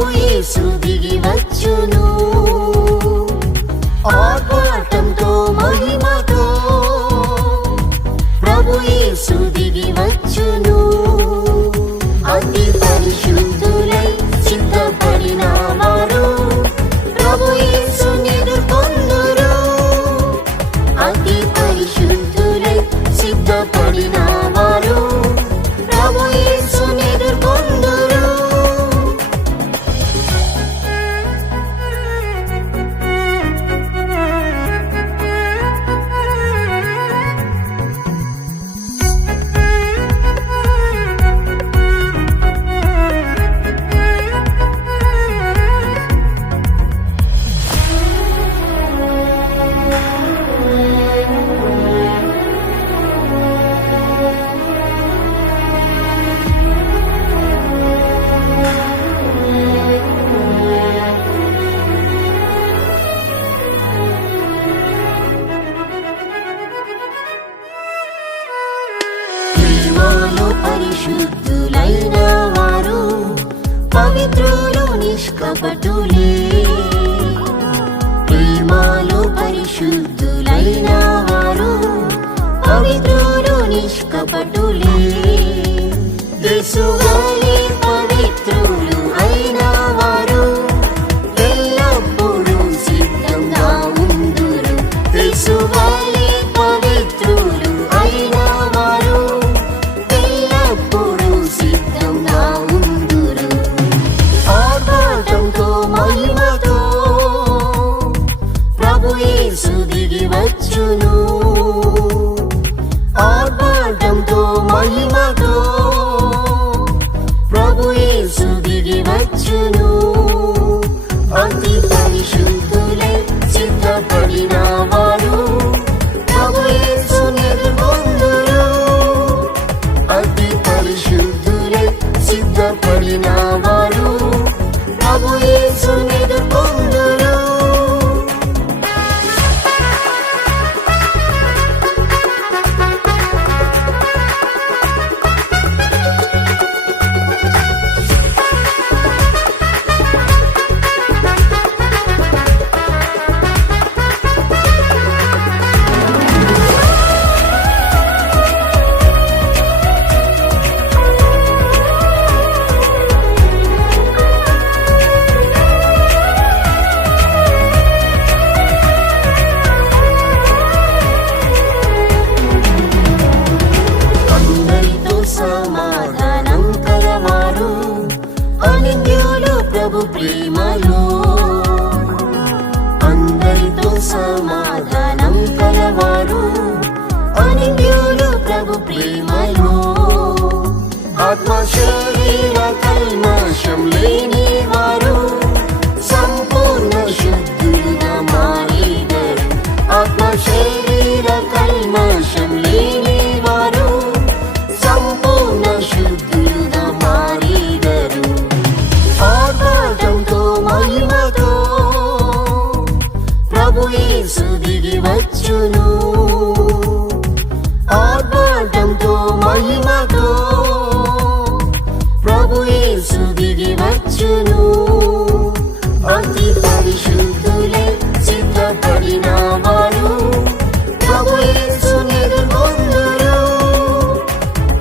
ప్రభు యేసు దిగి వచ్చును ఆర్భాటంతో మహిమతో ప్రభు యేసు దిగి వచ్చును అతి పరిశుద్ధులై సిద్ధపడిన వారు ప్రభు యేసుని ఎదుర్కొందురు అతి పరిశుద్ధులై సిద్ధపడిన వారు ప్రభు యేసుని ఎదుర్కొందురు పరిశుద్ధులైన వారు పవిత్రులు నిష్కపటులే ప్రేమలో పరిశుద్ధులైన వారు పవిత్రులు నిష్కపటులే యేసువలే పవిత్రులు అయిన వారు ఎల్లప్పుడూ సిద్ధంగా ఉందురు యేసువలే పవిత్రులు అయిన వారు ఎల్లప్పుడూ సిద్ధంగా ఉందురు ఆర్భాటంతో మహిమతో ప్రభు యేసు దిగి వచ్చును ఆర్భాటంతో మహిమతో ప్రభు యేసు దిగి వచ్చును అతి పరిశుద్ధులై సిద్ధపడిన వారు ప్రభు యేసుని ఎదుర్కొందురు అతి పరిశుద్ధులై సిద్ధపడిన వారు ప్రభు యేసుని ఎదుర్కొందురు సమాధానం కలవారు అనింద్యులు ప్రభు ప్రేమలో అందరితో సమాధానం కలవారు అనింద్యులు ప్రభు ప్రేమలో ఆత్మ శరీర కల్మషం లేని వారు సంపూర్ణ శుద్ధులుగా మారేదరు ఆత్మ శరీర కల్మషం లేని వారు సంపూర్ణ శుద్ధులుగా మారేదరు ఆర్భాటంతో మహిమతో ప్రభు యేసు దిగి వచ్చును ఆర్భాటంతో మహిమతో ప్రభు యేసు దిగి వచ్చును అతి పరిశుద్ధులై సిద్ధపడిన వారు ప్రభు యేసుని ఎదుర్కొందురు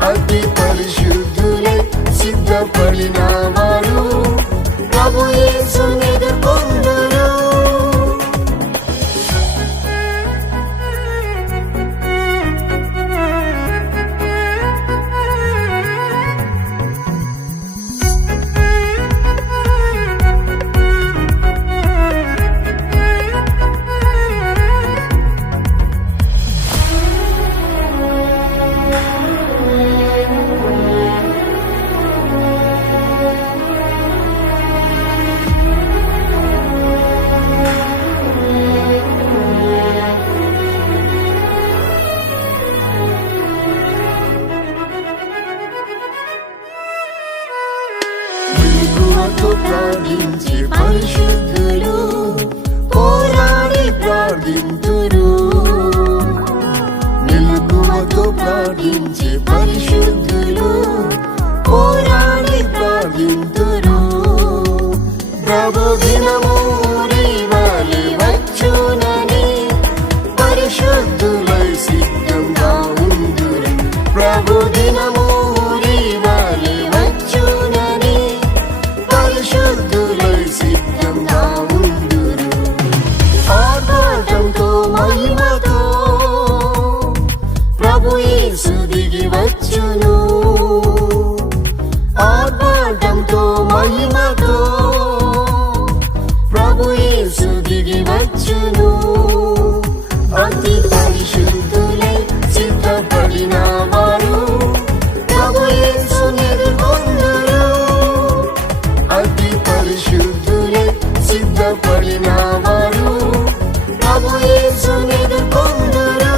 అతి పరిశుద్ధులై సిద్ధపడిన వారు ప్రభు యేసుని ఎదుర్కొందురు మెలకువతో ప్రార్థించే పరిశుద్ధులు పోరాడి ప్రార్థింతురు మెలకువతో ప్రార్థించే పరిశుద్ధులు పోరాడి ప్రార్థింతురు ప్రభు దినము ఊరివలె వచ్చునని పరిశుద్ధులై సిద్ధంగా ఉందురు. ప్రభు దినము ఊరివలె వచ్చునని పరిశుద్ధులై సిద్ధంగా ఉందురు. ఆర్భాటంతో మహిమతో ప్రభు యేసు దిగి వచ్చును. ఆర్భాటంతో మహిమతో ప్రభు యేసు దిగి వచ్చును. అతి పరిశుద్ధులై సిద్ధపడిన వారు ప్రభు యేసుని ఎదుర్కొందురు. అతి పరిశుద్ధులై సిద్ధపడిన వారు ప్రభు యేసుని ఎదుర్కొందురు.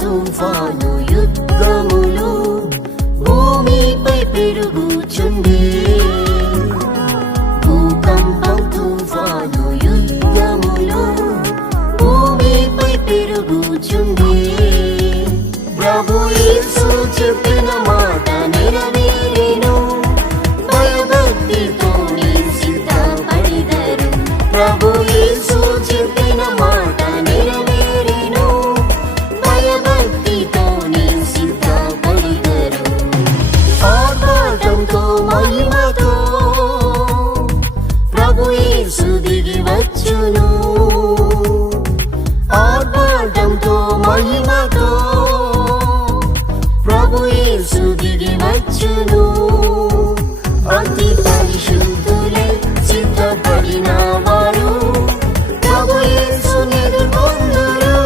తుఫాను యుద్ధములు భూమిపై పెరుగుచుండే. భూకంపం తుఫాను యుద్ధములు భూమిపై పెరుగుచుండే. ప్రభు యేసు చెప్పిన మాట నెరవేరెను. భయభక్తితో సిద్ధపడిదరు. ప్రభు యేసు చెప్పిన మాట నెరవేరెను. భయభక్తితో సిద్ధపడిదరు. ఆర్భాటంతో మహిమతో ప్రభు యేసు దిగి వచ్చును. ఆర్భాటంతో మహిమతో ప్రభు యేసు దిగి వచ్చును. అతి పరిశుద్ధులై సిద్ధపడిన వారు ప్రభు యేసుని ఎదుర్కొందురు.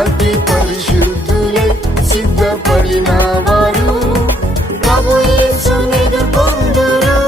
అతి పరిశుద్ధులై సిద్ధపడిన వారు ప్రభు యేసుని ఎదుర్కొందురు.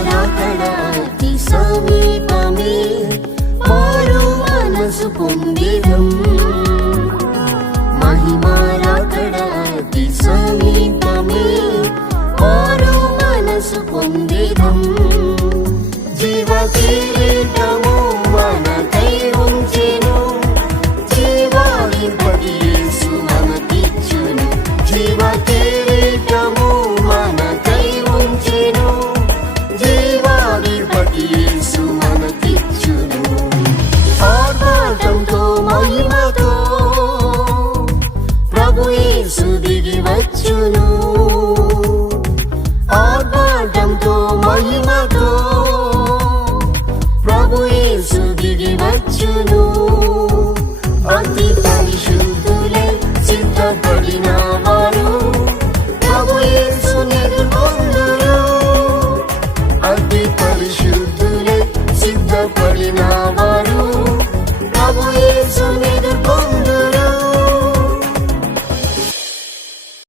మహిమరాకడాతి సమీపమే మారు మనసు పొందిదం. మహిమరాకడాతి సమీపమే మారు మనసు పొందిదం. జీవ కిరీటము మనకై ఉంచెను. జీవాధిపతి యేసు మనకిచ్చును. జీవ కిరీటము మనకై ఉంచెను. జీవాధిపతి యేసు మనకిచ్చును. ఆర్భాటంతో మహిమతో ప్రభు యేసు దిగి వచ్చును. ఆర్భాటంతో మహిమతో ప్రభు యేసు దిగి వచ్చును. అతి పరిశుద్ధులై సిద్ధపడిన వారు ప్రభు యేసుని ఎదుర్కొందురు. అతి పరిశుద్ధులై సిద్ధపడిన వారు ప్రభు యేసుని